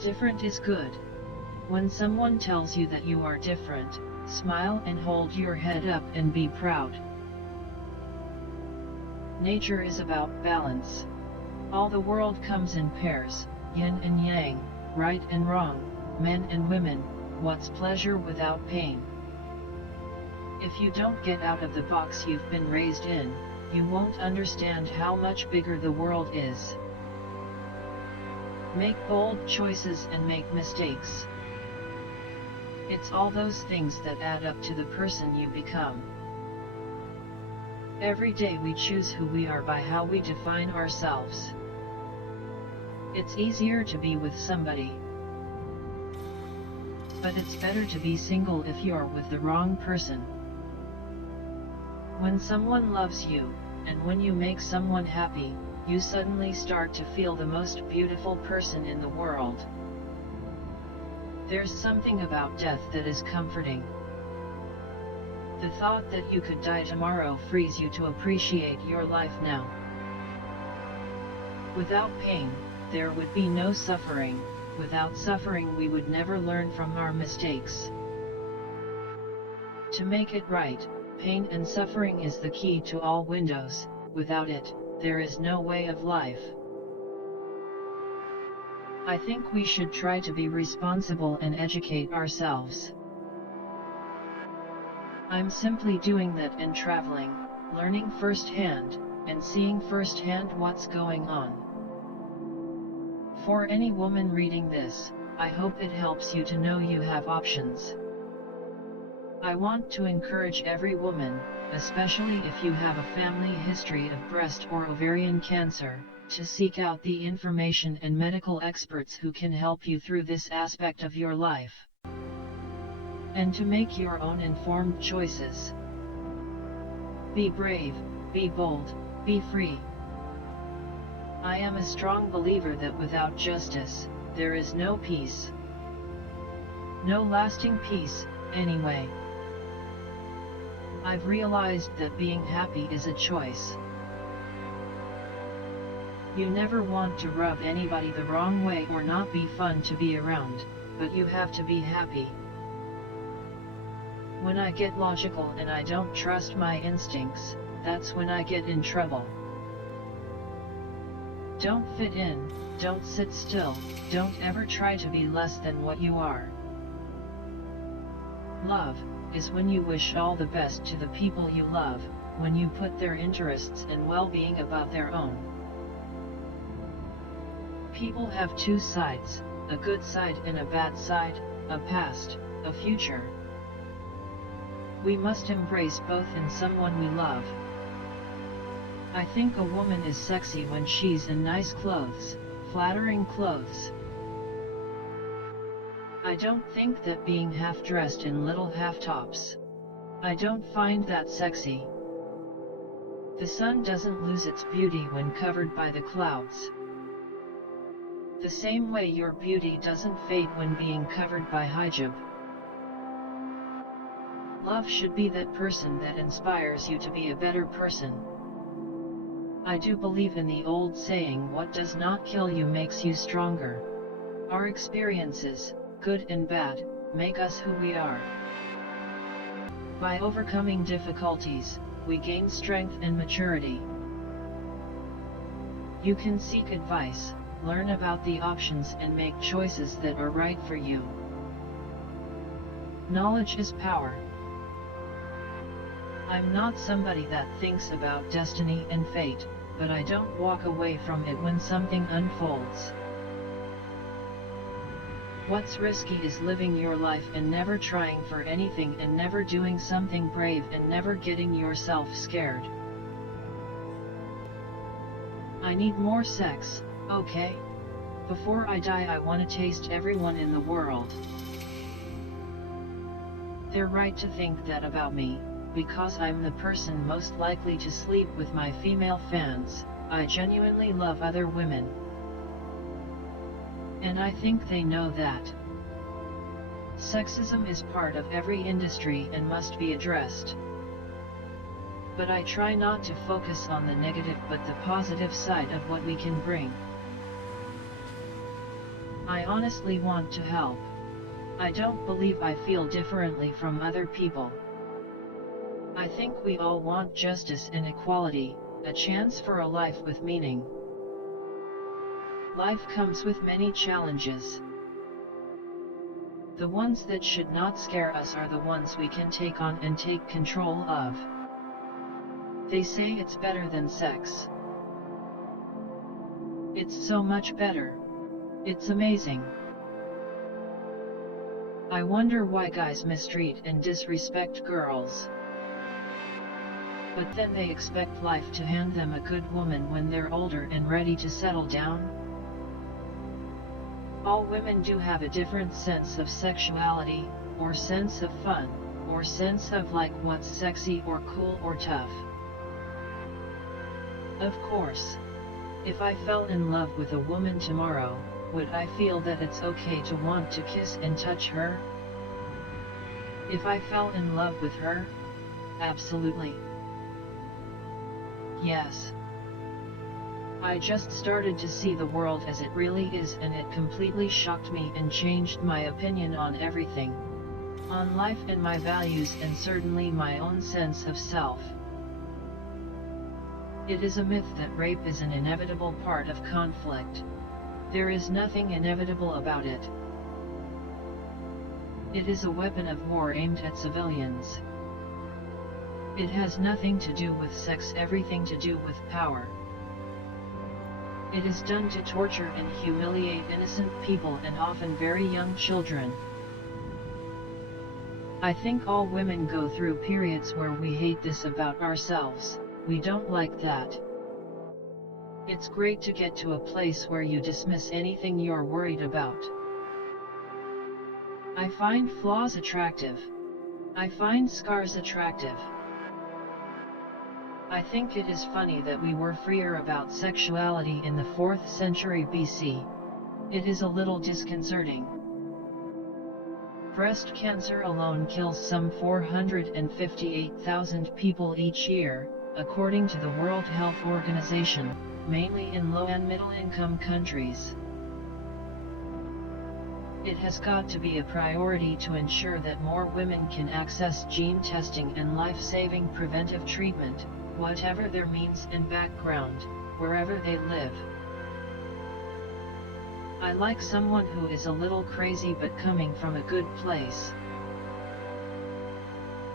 Different is good. When someone tells you that you are different, smile and hold your head up and be proud. Nature is about balance. All the world comes in pairs, yin and yang, right and wrong, men and women. What's pleasure without pain? If you don't get out of the box you've been raised in, you won't understand how much bigger the world is. Make bold choices and make mistakes. It's all those things that add up to the person you become. Every day we choose who we are by how we define ourselves. It's easier to be with somebody, but it's better to be single if you're with the wrong person. When someone loves you, and when you make someone happy, you suddenly start to feel the most beautiful person in the world. There's something about death that is comforting. The thought that you could die tomorrow frees you to appreciate your life now. Without pain, there would be no suffering. Without suffering, we would never learn from our mistakes. To make it right, pain and suffering is the key to all windows. Without it, there is no way of life. I think we should try to be responsible and educate ourselves. I'm simply doing that and traveling, learning firsthand, and seeing firsthand what's going on. For any woman reading this, I hope it helps you to know you have options. I want to encourage every woman, especially if you have a family history of breast or ovarian cancer, to seek out the information and medical experts who can help you through this aspect of your life, and to make your own informed choices. Be brave, be bold, be free. I am a strong believer that without justice, there is no peace. No lasting peace, anyway. I've realized that being happy is a choice. You never want to rub anybody the wrong way or not be fun to be around, but you have to be happy. When I get logical and I don't trust my instincts, that's when I get in trouble. Don't fit in, don't sit still, don't ever try to be less than what you are. Love is when you wish all the best to the people you love, when you put their interests and well-being above their own. People have two sides, a good side and a bad side, a past, a future. We must embrace both in someone we love. I think a woman is sexy when she's in nice clothes, flattering clothes. I don't think that being half-dressed in little half-tops. I don't find that sexy. The sun doesn't lose its beauty when covered by the clouds. The same way your beauty doesn't fade when being covered by hijab. Love should be that person that inspires you to be a better person. I do believe in the old saying, what does not kill you makes you stronger. Our experiences, good and bad, make us who we are. By overcoming difficulties, we gain strength and maturity. You can seek advice, learn about the options and make choices that are right for you. Knowledge is power. I'm not somebody that thinks about destiny and fate, but I don't walk away from it when something unfolds. What's risky is living your life and never trying for anything and never doing something brave and never getting yourself scared. I need more sex, okay? Before I die I want to taste everyone in the world. They're right to think that about me, because I'm the person most likely to sleep with my female fans. I genuinely love other women. And I think they know that. Sexism is part of every industry and must be addressed. But I try not to focus on the negative but the positive side of what we can bring. I honestly want to help. I don't believe I feel differently from other people. I think we all want justice and equality, a chance for a life with meaning. Life comes with many challenges. The ones that should not scare us are the ones we can take on and take control of. They say it's better than sex. It's so much better. It's amazing. I wonder why guys mistreat and disrespect girls. But then they expect life to hand them a good woman when they're older and ready to settle down. All women do have a different sense of sexuality, or sense of fun, or sense of like what's sexy or cool or tough. Of course. If I fell in love with a woman tomorrow, would I feel that it's okay to want to kiss and touch her? If I fell in love with her? Absolutely. Yes. I just started to see the world as it really is, and it completely shocked me and changed my opinion on everything. On life and my values, and certainly my own sense of self. It is a myth that rape is an inevitable part of conflict. There is nothing inevitable about it. It is a weapon of war aimed at civilians. It has nothing to do with sex, everything to do with power. It is done to torture and humiliate innocent people, and often very young children. I think all women go through periods where we hate this about ourselves. We don't like that. It's great to get to a place where you dismiss anything you're worried about. I find flaws attractive. I find scars attractive. I think it is funny that we were freer about sexuality in the 4th century BC. It is a little disconcerting. Breast cancer alone kills some 458,000 people each year, according to the World Health Organization, mainly in low and middle-income countries. It has got to be a priority to ensure that more women can access gene testing and life-saving preventive treatment, whatever their means and background, wherever they live. I like someone who is a little crazy but coming from a good place.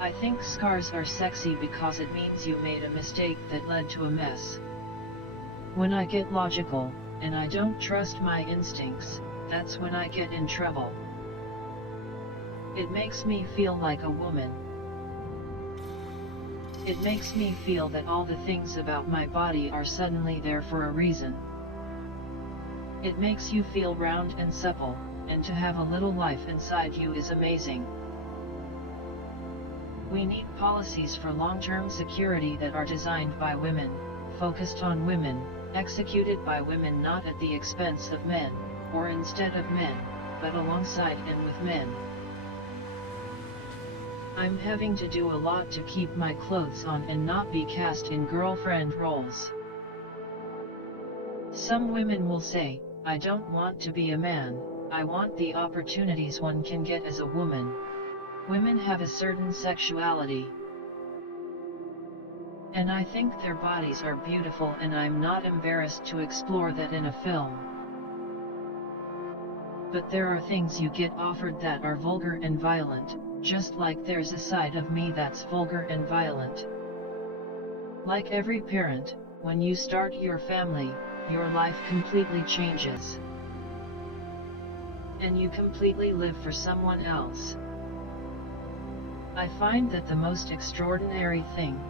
I think scars are sexy because it means you made a mistake that led to a mess. When I get logical, and I don't trust my instincts, that's when I get in trouble. It makes me feel like a woman. It makes me feel that all the things about my body are suddenly there for a reason. It makes you feel round and supple, and to have a little life inside you is amazing. We need policies for long-term security that are designed by women, focused on women, executed by women, not at the expense of men, or instead of men, but alongside and with men. I'm having to do a lot to keep my clothes on and not be cast in girlfriend roles. Some women will say, I don't want to be a man, I want the opportunities one can get as a woman. Women have a certain sexuality. And I think their bodies are beautiful, and I'm not embarrassed to explore that in a film. But there are things you get offered that are vulgar and violent, just like there's a side of me that's vulgar and violent. Like every parent, when you start your family, your life completely changes. And you completely live for someone else. I find that the most extraordinary thing.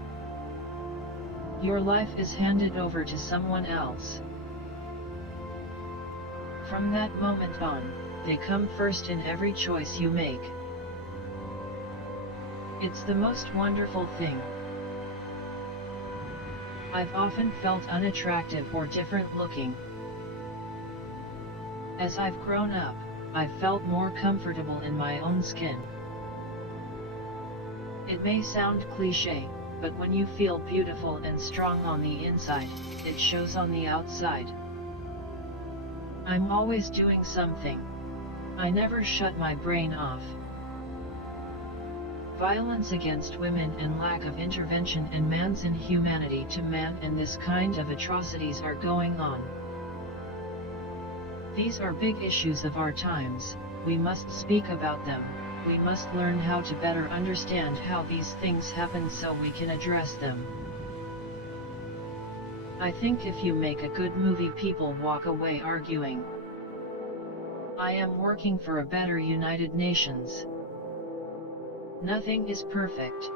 Your life is handed over to someone else. From that moment on, they come first in every choice you make. It's the most wonderful thing. I've often felt unattractive or different looking. As I've grown up, I've felt more comfortable in my own skin. It may sound cliché, but when you feel beautiful and strong on the inside, it shows on the outside. I'm always doing something. I never shut my brain off. Violence against women and lack of intervention and man's inhumanity to man and this kind of atrocities are going on. These are big issues of our times, we must speak about them, we must learn how to better understand how these things happen so we can address them. I think if you make a good movie people walk away arguing. I am working for a better United Nations. Nothing is perfect.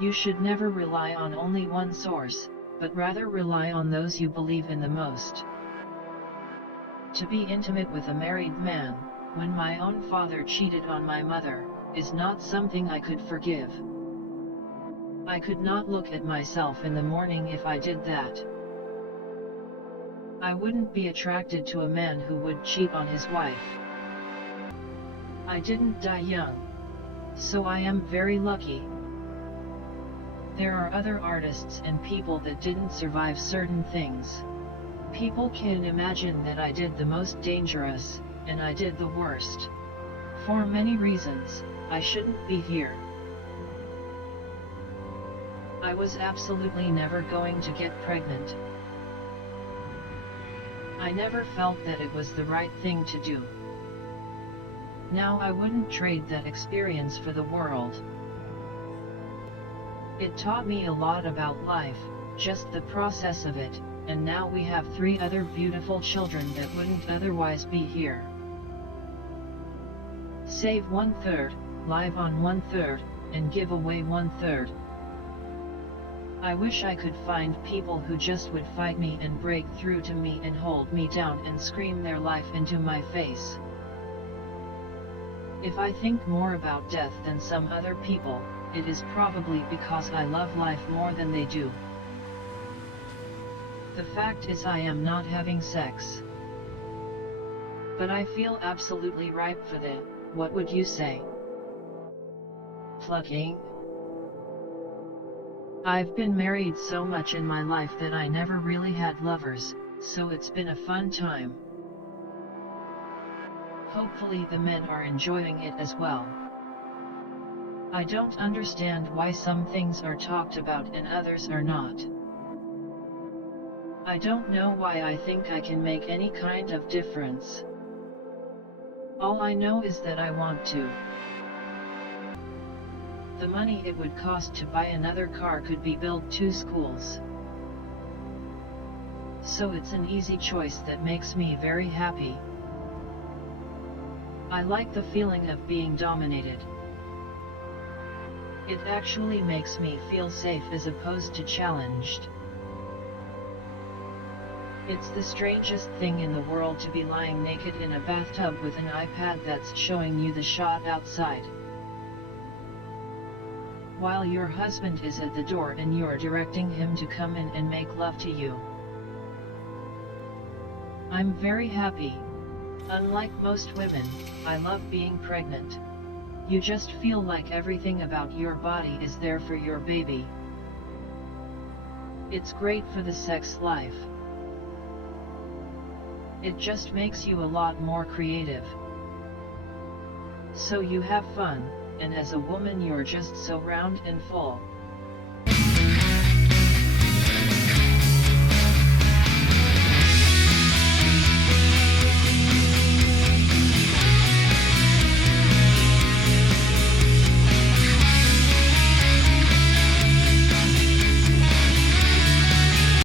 You should never rely on only one source, but rather rely on those you believe in the most. To be intimate with a married man, when my own father cheated on my mother, is not something I could forgive. I could not look at myself in the morning if I did that. I wouldn't be attracted to a man who would cheat on his wife. I didn't die young. So I am very lucky. There are other artists and people that didn't survive certain things. People can imagine that I did the most dangerous, and I did the worst. For many reasons, I shouldn't be here. I was absolutely never going to get pregnant. I never felt that it was the right thing to do. Now I wouldn't trade that experience for the world. It taught me a lot about life, just the process of it, and now we have 3 other beautiful children that wouldn't otherwise be here. Save 1/3, live on 1/3, and give away 1/3. I wish I could find people who just would fight me and break through to me and hold me down and scream their life into my face. If I think more about death than some other people, it is probably because I love life more than they do. The fact is I am not having sex. But I feel absolutely ripe for that, what would you say? Plugging? I've been married so much in my life that I never really had lovers, so it's been a fun time. Hopefully the men are enjoying it as well. I don't understand why some things are talked about and others are not. I don't know why I think I can make any kind of difference. All I know is that I want to. The money it would cost to buy another car could be built 2 schools. So it's an easy choice that makes me very happy. I like the feeling of being dominated. It actually makes me feel safe as opposed to challenged. It's the strangest thing in the world to be lying naked in a bathtub with an iPad that's showing you the shot outside, while your husband is at the door and you're directing him to come in and make love to you. I'm very happy. Unlike most women, I love being pregnant. You just feel like everything about your body is there for your baby. It's great for the sex life. It just makes you a lot more creative. So you have fun, and as a woman you're just so round and full.